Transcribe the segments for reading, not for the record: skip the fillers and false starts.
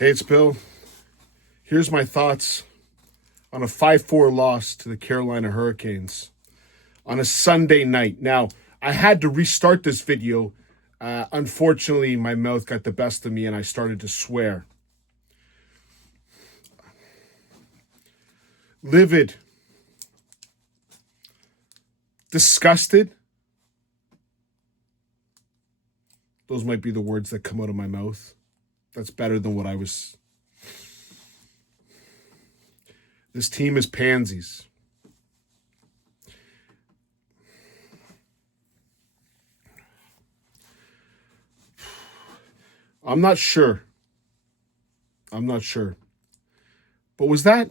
Hey, it's Bill. Here's my thoughts on a 5-4 loss to the Carolina Hurricanes on a Sunday night. Now, I had to restart this video. Unfortunately, my mouth got the best of me and I started to swear. Livid. Disgusted. Those might be the words that come out of my mouth. That's better than what I was. This team is pansies. I'm not sure. But was that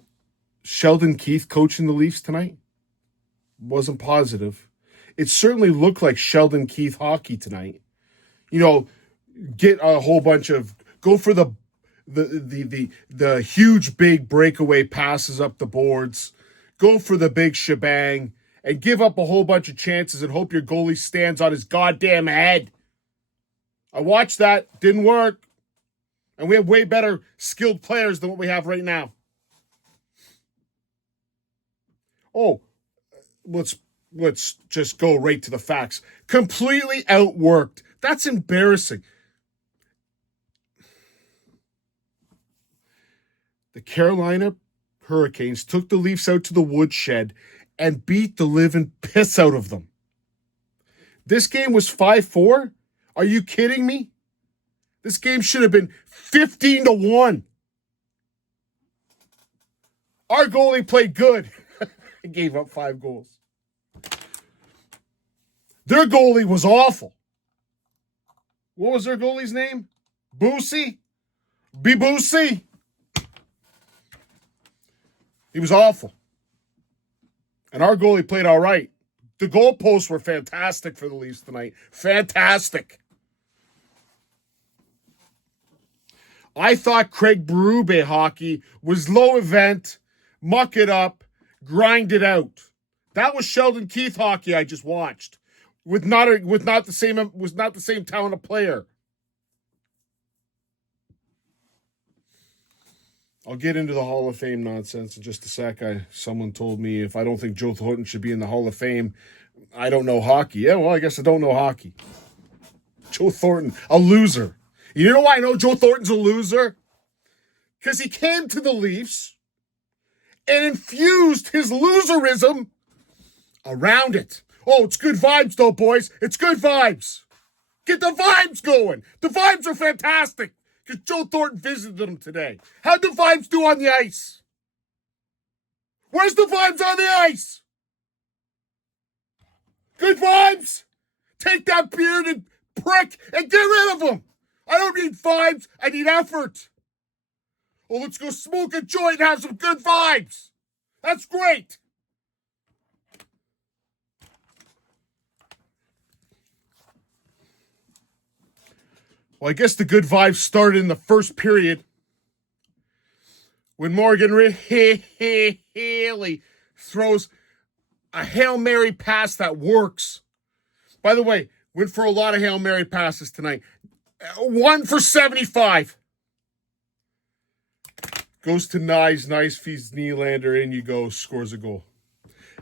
Sheldon Keefe coaching the Leafs tonight? Wasn't positive. It certainly looked like Sheldon Keefe hockey tonight. You know, get a whole bunch of go for the huge big breakaway passes up the boards, go for the big shebang, and give up a whole bunch of chances and hope your goalie stands on his goddamn head. I watched that, didn't work. And we have way better skilled players than what we have right now. Oh, let's just go right to the facts. Completely outworked. That's embarrassing. The Carolina Hurricanes took the Leafs out to the woodshed and beat the living piss out of them. This game was 5-4? Are you kidding me? This game should have been 15-1. Our goalie played good. He gave up 5 goals. Their goalie was awful. What was their goalie's name? Boosie? Boosie? He was awful. And our goalie played all right. The goalposts were fantastic for the Leafs tonight. Fantastic. I thought Craig Berube hockey was low event, muck it up, grind it out. That was Sheldon Keefe hockey I just watched. Was not the same talent of player. I'll get into the Hall of Fame nonsense in just a sec. Someone told me if I don't think Joe Thornton should be in the Hall of Fame, I don't know hockey. Yeah, well, I guess I don't know hockey. Joe Thornton, a loser. You know why I know Joe Thornton's a loser? Because he came to the Leafs and infused his loserism around it. Oh, it's good vibes though, boys. It's good vibes. Get the vibes going. The vibes are fantastic. Because Joe Thornton visited them today. How'd the vibes do on the ice? Where's the vibes on the ice? Good vibes? Take that bearded prick and get rid of him. I don't need vibes. I need effort. Oh, let's go smoke a joint and have some good vibes. That's great. Well, I guess the good vibes started in the first period when Morgan Rielly throws a Hail Mary pass that works. By the way, went for a lot of Hail Mary passes tonight. 1 for 75. Goes to Nice feeds Nylander, in you go, scores a goal.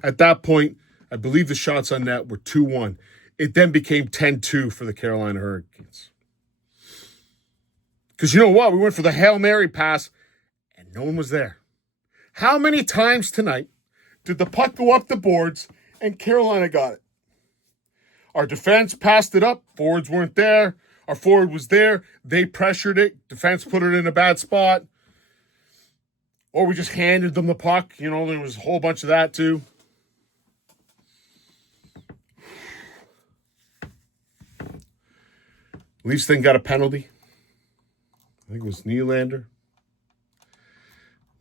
At that point, I believe the shots on net were 2-1. It then became 10-2 for the Carolina Hurricanes. Because you know what? We went for the Hail Mary pass, and no one was there. How many times tonight did the puck go up the boards, and Carolina got it? Our defense passed it up. Forwards weren't there. Our forward was there. They pressured it. Defense put it in a bad spot. Or we just handed them the puck. You know, there was a whole bunch of that too. Leafs then got a penalty. I think it was Nylander.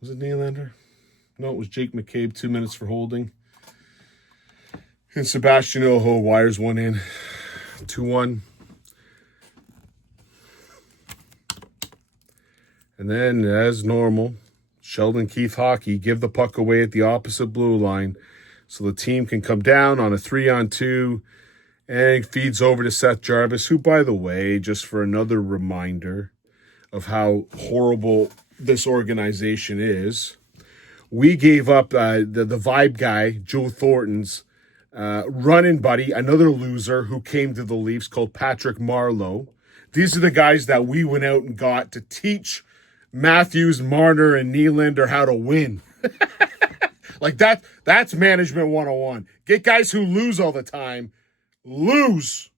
Was it Nylander? No, it was Jake McCabe, 2 minutes for holding. And Sebastian Aho wires one in. 2-1. And then, as normal, Sheldon Keefe hockey, give the puck away at the opposite blue line so the team can come down on a 3-on-2 and feeds over to Seth Jarvis, who, by the way, just for another reminder, of how horrible this organization is. We gave up the vibe guy, Joe Thornton's running buddy, another loser who came to the Leafs called Patrick Marleau. These are the guys that we went out and got to teach Matthews, Marner, and Nylander how to win. Like that's management 101. Get guys who lose all the time. Lose.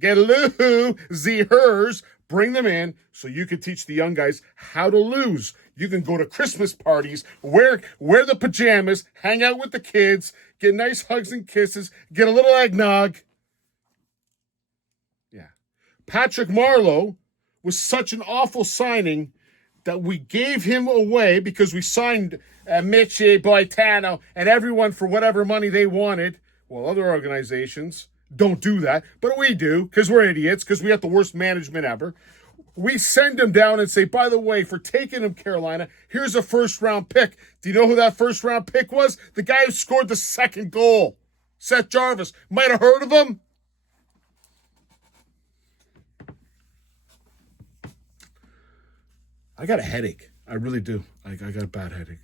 Get losers. Bring them in so you can teach the young guys how to lose. You can go to Christmas parties, wear the pajamas, hang out with the kids, get nice hugs and kisses, get a little eggnog. Yeah. Patrick Marleau was such an awful signing that we gave him away because we signed Michy, Boitano, and everyone for whatever money they wanted. Well, other organizations don't do that, but we do because we're idiots, because we have the worst management ever. We send him down and say, by the way, for taking him, Carolina, here's a first-round pick. Do you know who that first-round pick was? The guy who scored the second goal, Seth Jarvis. Might have heard of him. I got a headache. I really do. I got a bad headache.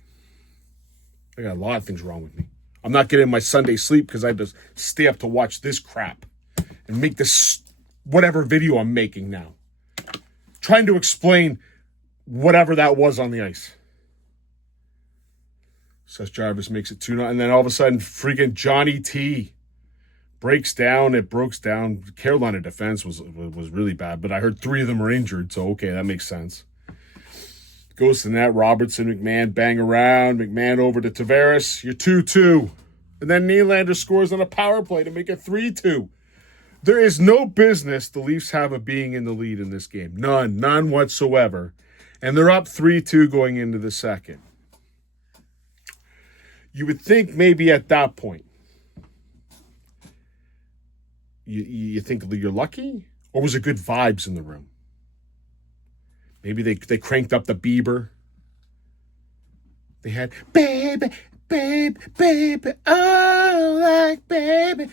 I got a lot of things wrong with me. I'm not getting my Sunday sleep because I have to stay up to watch this crap and make this whatever video I'm making now. Trying to explain whatever that was on the ice. Seth Jarvis makes it 2-0, and then all of a sudden, freaking Johnny T breaks down. It broke down. Carolina defense was really bad, but I heard 3 of them are injured, so okay, that makes sense. Goes to net. Robertson, McMahon bang around. McMahon over to Tavares. You're 2-2. And then Nylander scores on a power play to make it 3-2. There is no business the Leafs have of being in the lead in this game. None whatsoever. And they're up 3-2 going into the second. You would think maybe at that point, you think you're lucky? Or was it good vibes in the room? Maybe they cranked up the Bieber. They had, baby, oh, like baby,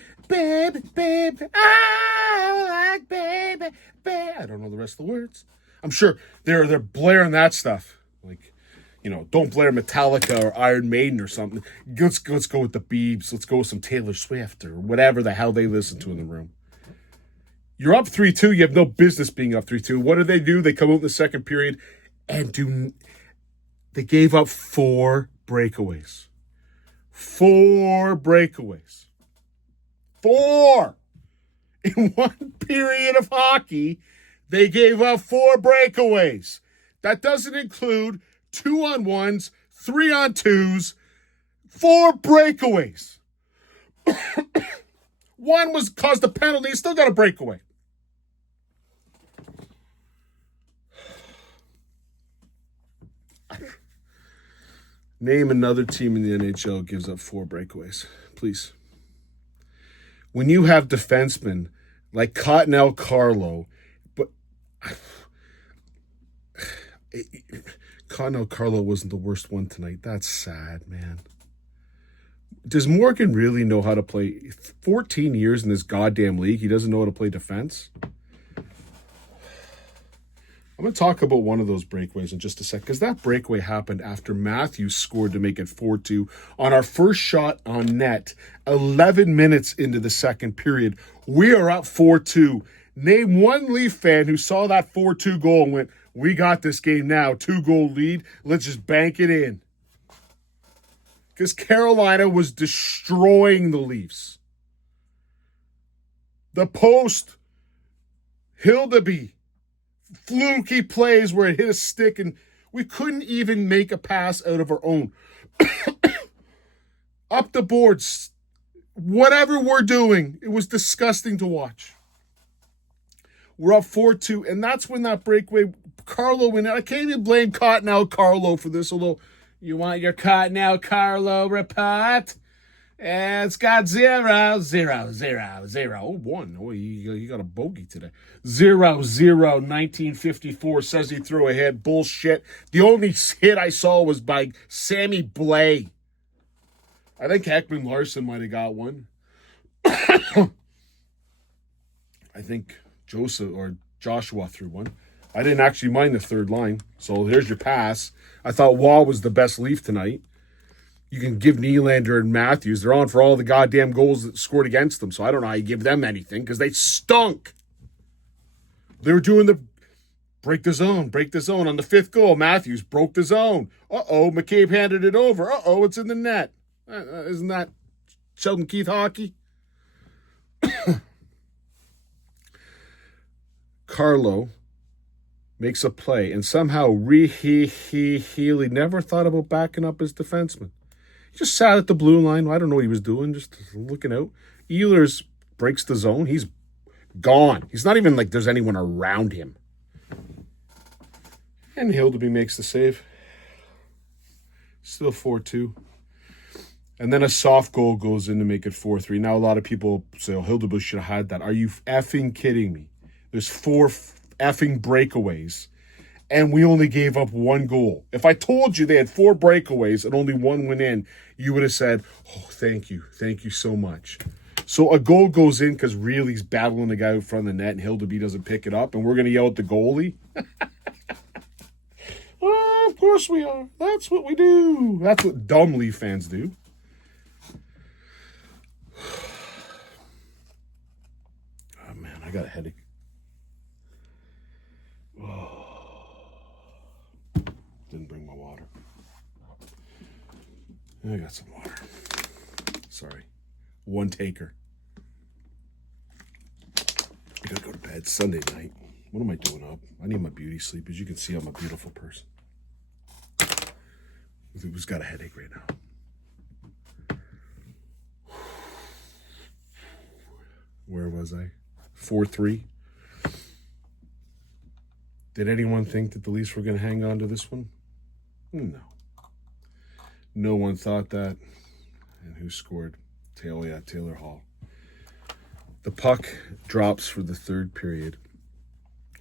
oh, like baby. I don't know the rest of the words. I'm sure they're blaring that stuff. Like, don't blare Metallica or Iron Maiden or something. Let's go with the Biebs. Let's go with some Taylor Swift or whatever the hell they listen to in the room. You're up 3-2. You have no business being up 3-2. What do? They come out in the second period and they gave up 4 breakaways. 4 breakaways. 4! In one period of hockey, they gave up 4 breakaways. That doesn't include 2-on-1s, 3-on-2s, 4 breakaways. One was caused a penalty. Still got a breakaway. Name another team in the NHL gives up 4 breakaways, please. When you have defensemen like Cottonelle Carlo, but Cottonelle Carlo wasn't the worst one tonight. That's sad, man. Does Morgan really know how to play? 14 years in this goddamn league, he doesn't know how to play defense? I'm going to talk about one of those breakaways in just a sec, because that breakaway happened after Matthews scored to make it 4-2 on our first shot on net, 11 minutes into the second period. We are up 4-2. Name one Leaf fan who saw that 4-2 goal and went, we got this game now, 2-goal lead, let's just bank it in. Because Carolina was destroying the Leafs. The post, Hildeby, fluky plays where it hit a stick and we couldn't even make a pass out of our own. Up the boards, whatever we're doing, it was disgusting to watch. We're up 4-2, and that's when that breakaway, Carlo went out. I can't even blame Cottonelle Carlo for this, although you want your Cottonelle Carlo report? And it's got 0, 0, 0, 0. Oh, 1. Oh, you got a bogey today. 0, 0, 1954. Says he threw a hit. Bullshit. The only hit I saw was by Sammy Blais. I think Ekman Larson might have got one. I think Joshua threw one. I didn't actually mind the third line. So here's your pass. I thought Wall was the best Leaf tonight. You can give Nylander and Matthews. They're on for all the goddamn goals that scored against them. So I don't know how you give them anything because they stunk. They were doing the break the zone. On the fifth goal, Matthews broke the zone. Uh-oh, McCabe handed it over. Uh-oh, it's in the net. Isn't that Sheldon Keefe hockey? Carlo makes a play, and somehow Healy never thought about backing up his defenseman. He just sat at the blue line. I don't know what he was doing, just looking out. Ehlers breaks the zone. He's gone. He's not even like there's anyone around him. And Hildeby makes the save. Still 4-2. And then a soft goal goes in to make it 4-3. Now a lot of people say, oh, Hildeby should have had that. Are you effing kidding me? There's 4 effing breakaways, and we only gave up 1 goal. If I told you they had 4 breakaways and only 1 went in, you would have said, oh, thank you. Thank you so much. So a goal goes in because Reilly's battling the guy in front of the net, and Hildeby doesn't pick it up, and we're going to yell at the goalie? Oh, of course we are. That's what we do. That's what dumb Leaf fans do. Oh, man, I got a headache. Didn't bring my water. I got some water. Sorry. One taker. I gotta go to bed. Sunday night. What am I doing up? I need my beauty sleep. As you can see, I'm a beautiful person. Who's got a headache right now? Where was I? 4-3. Did anyone think that the Leafs were going to hang on to this one? No. No one thought that. And who scored? Taylor Hall. The puck drops for the third period.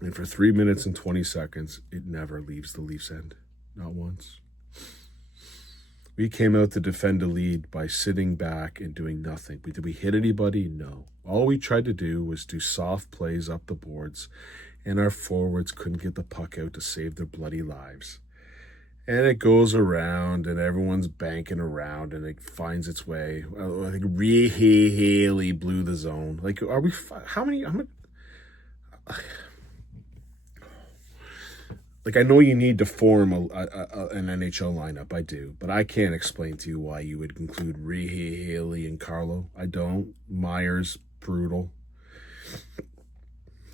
And for 3 minutes and 20 seconds, it never leaves the Leafs' end. Not once. We came out to defend a lead by sitting back and doing nothing. Did we hit anybody? No. All we tried to do was do soft plays up the boards, and our forwards couldn't get the puck out to save their bloody lives. And it goes around, and everyone's banking around, and it finds its way. I think really blew the zone. Like, are we? How many? Like, I know you need to form an NHL lineup. I do, but I can't explain to you why you would include Haley and Carlo. I don't. Myers, brutal.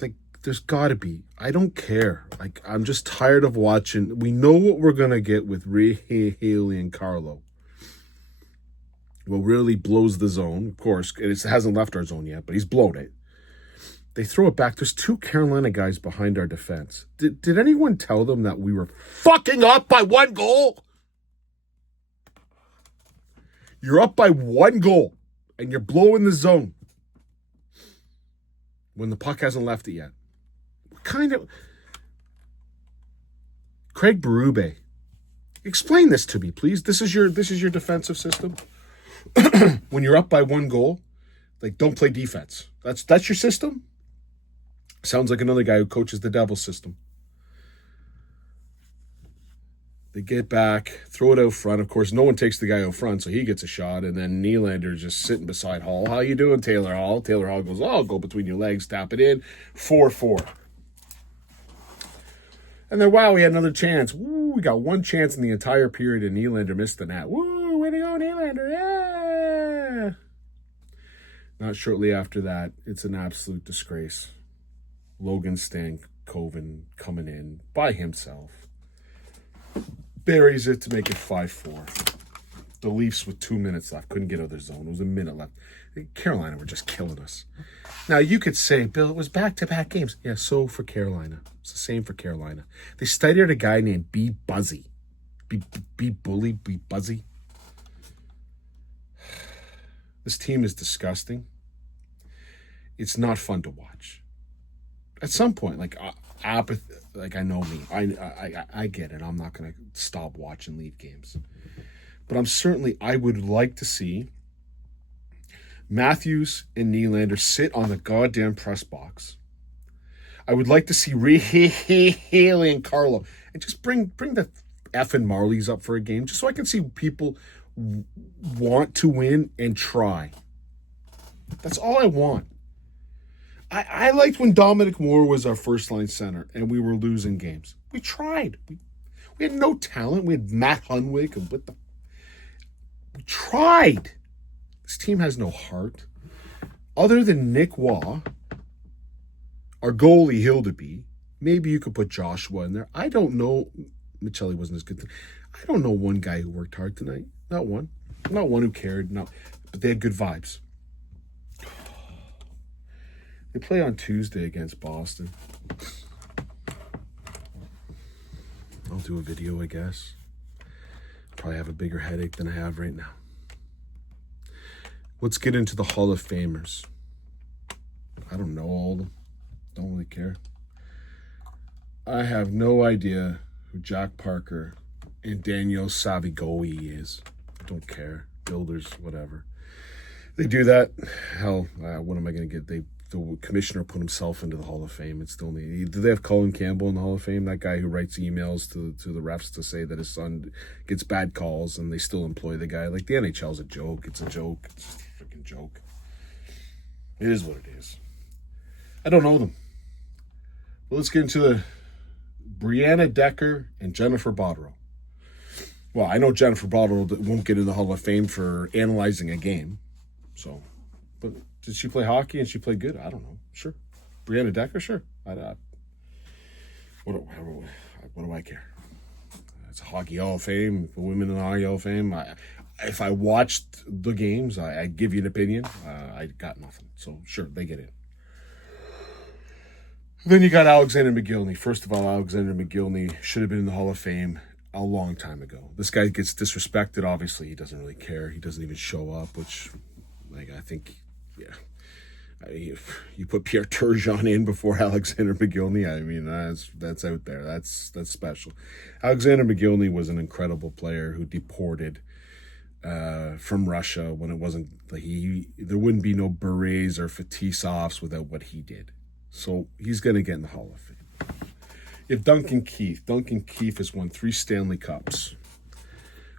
Like, there's got to be. I don't care. Like, I'm just tired of watching. We know what we're going to get with Haley and Carlo. Well, really blows the zone. Of course, it hasn't left our zone yet, but he's blown it. They throw it back. There's 2 Carolina guys behind our defense. Did anyone tell them that we were fucking up by 1 goal? You're up by 1 goal, and you're blowing the zone when the puck hasn't left it yet. What kind of... Craig Berube, explain this to me, please. This is your defensive system? When you're up by 1 goal, like, don't play defense. That's your system? Sounds like another guy who coaches the Devils system. They get back, throw it out front. Of course, no one takes the guy out front, so he gets a shot. And then Nylander just sitting beside Hall. How you doing, Taylor Hall? Taylor Hall goes, I'll go between your legs, tap it in. 4-4. And then, wow, we had another chance. Woo, we got 1 chance in the entire period, and Nylander missed the net. Woo, way to go, Nylander. Yeah. Not shortly after that, it's an absolute disgrace. Logan Stankoven coming in by himself. Buries it to make it 5-4. The Leafs with 2 minutes left couldn't get out of their zone. It was a minute left. Carolina were just killing us. Now, you could say, Bill, it was back-to-back games. Yeah, so for Carolina. It's the same for Carolina. They studied a guy named B. Buzzy. B. Bully, B. Buzzy. This team is disgusting. It's not fun to watch. At some point, like apathy, like I know me, I get it. I'm not going to stop watching Leaf games, but I would like to see Matthews and Nylander sit on the goddamn press box. I would like to see Haley and Carlo, and just bring the effing Marlies up for a game, just so I can see people want to win and try. That's all I want. I liked when Dominic Moore was our first line center and we were losing games. We tried. We had no talent. We had Matt Hunwick. We tried. This team has no heart. Other than Nick Waugh, our goalie Hildeby, maybe you could put Joshua in there. I don't know. Michelli wasn't as good. I don't know one guy who worked hard tonight. Not one. Not one who cared. No, but they had good vibes. They play on Tuesday against Boston. I'll do a video, I guess. Probably have a bigger headache than I have right now. Let's get into the Hall of Famers. I don't know all of them. Don't really care. I have no idea who Jack Parker and Daniel Savigoi is. Don't care. Builders, whatever. They do that. Hell, what am I going to get? The commissioner put himself into the Hall of Fame. It's the only. Do they have Colin Campbell in the Hall of Fame? That guy who writes emails to the refs to say that his son gets bad calls, and they still employ the guy. Like, the NHL's a joke. It's a joke. It's just a freaking joke. It is what it is. I don't know them. But let's get into the Brianna Decker and Jennifer Botterill. Well, I know Jennifer Botterill won't get in the Hall of Fame for analyzing a game. So, but did she play hockey and she played good? I don't know. Sure. Brianna Decker? Sure. What do I care? It's a Hockey Hall of Fame, the Women in the Hockey Hall of Fame. If I watched the games, I'd give you an opinion. I got nothing. So, sure, they get in. Then you got Alexander McGillney. First of all, Alexander McGillney should have been in the Hall of Fame a long time ago. This guy gets disrespected. Obviously, he doesn't really care. He doesn't even show up, which, like, I think, yeah. You put Pierre Turgeon in before Alexander McGillney. I mean, that's out there. That's special. Alexander McGillney was an incredible player who deported from Russia when it wasn't like there wouldn't be no Berets or Fetisovs without what he did. So he's going to get in the Hall of Fame. If Duncan Keith has won 3 Stanley Cups,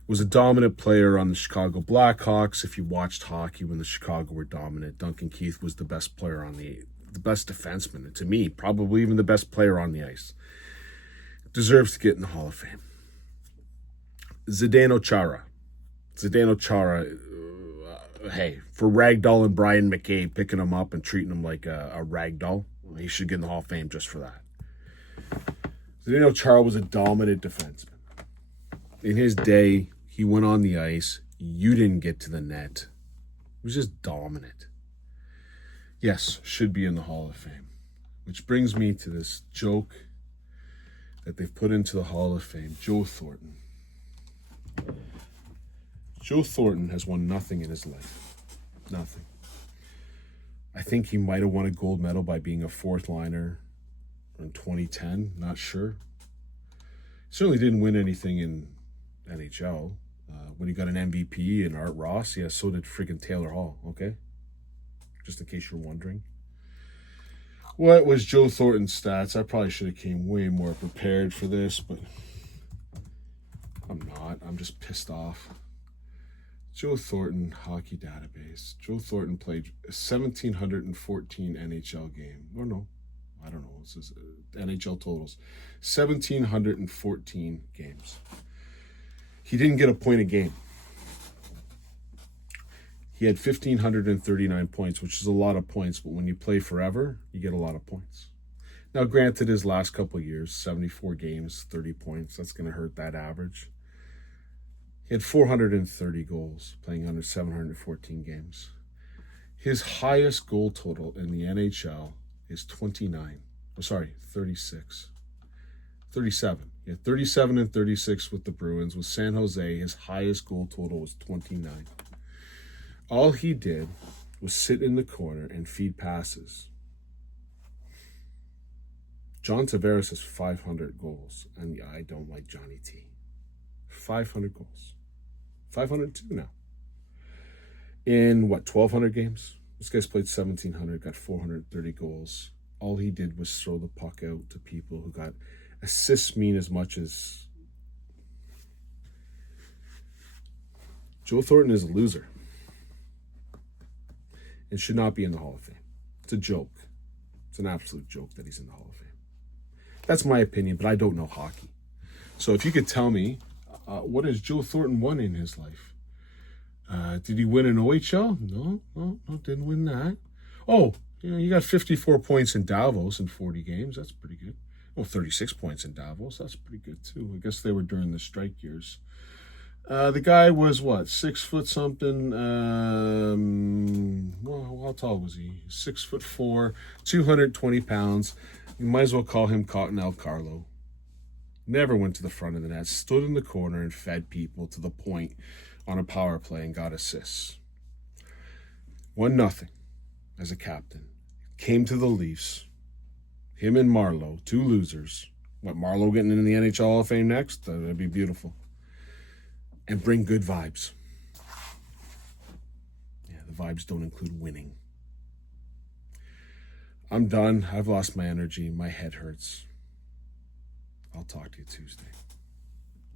was a dominant player on the Chicago Blackhawks. If you watched hockey when the Chicago were dominant, Duncan Keith was the best player on the best defenseman, and to me, probably even the best player on the ice. Deserves to get in the Hall of Fame. Zdeno Chara. Hey, for Ragdoll and Brian McCabe picking him up and treating him like a ragdoll, he should get in the Hall of Fame just for that. Zdeno Chara was a dominant defenseman. In his day, he went on the ice. You didn't get to the net. He was just dominant. Yes, should be in the Hall of Fame. Which brings me to this joke that they've put into the Hall of Fame. Joe Thornton. Joe Thornton has won nothing in his life. Nothing. I think he might have won a gold medal by being a fourth liner in 2010. Not sure. Certainly didn't win anything in NHL. When he got an MVP and Art Ross, yeah, so did friggin' Taylor Hall, okay? Just in case you're wondering. What was Joe Thornton's stats? I probably should have came way more prepared for this, but I'm not. I'm just pissed off. Joe Thornton Hockey Database. Joe Thornton played 1,714 NHL game. Or no, I don't know. It says NHL totals. 1,714 games. He didn't get a point a game. He had 1,539 points, which is a lot of points, but when you play forever, you get a lot of points. Now, granted, his last couple of years, 74 games, 30 points, that's going to hurt that average. He had 430 goals, playing under 714 games. His highest goal total in the NHL is 36. 37. He had 37 and 36 with the Bruins. With San Jose, his highest goal total was 29. All he did was sit in the corner and feed passes. John Tavares has 500 goals, and I don't like Johnny T. 500 goals. 502 now. In, 1,200 games? This guy's played 1,700, got 430 goals. all he did was throw the puck out to people who got assists mean as much as Joe Thornton is a loser and should not be in the Hall of Fame. It's a joke. It's an absolute joke that he's in the Hall of Fame. That's my opinion, but I don't know hockey. So if you could tell me, what has Joe Thornton won in his life? Did he win an OHL? No, didn't win that. Oh, he got 54 points in Davos in 40 games. That's pretty good. Well, 36 points in Davos. That's pretty good, too. I guess they were during the strike years. The guy was, 6 foot something? Well, how tall was he? 6'4", 220 pounds. You might as well call him Cottonelle Carlo. Never went to the front of the net, stood in the corner and fed people to the point on a power play and got assists. 1-0 as a captain. Came to the Leafs. Him and Marleau, 2 losers. Marleau getting into the NHL Hall of Fame next? That'd be beautiful. And bring good vibes. Yeah, the vibes don't include winning. I'm done. I've lost my energy. My head hurts. I'll talk to you Tuesday.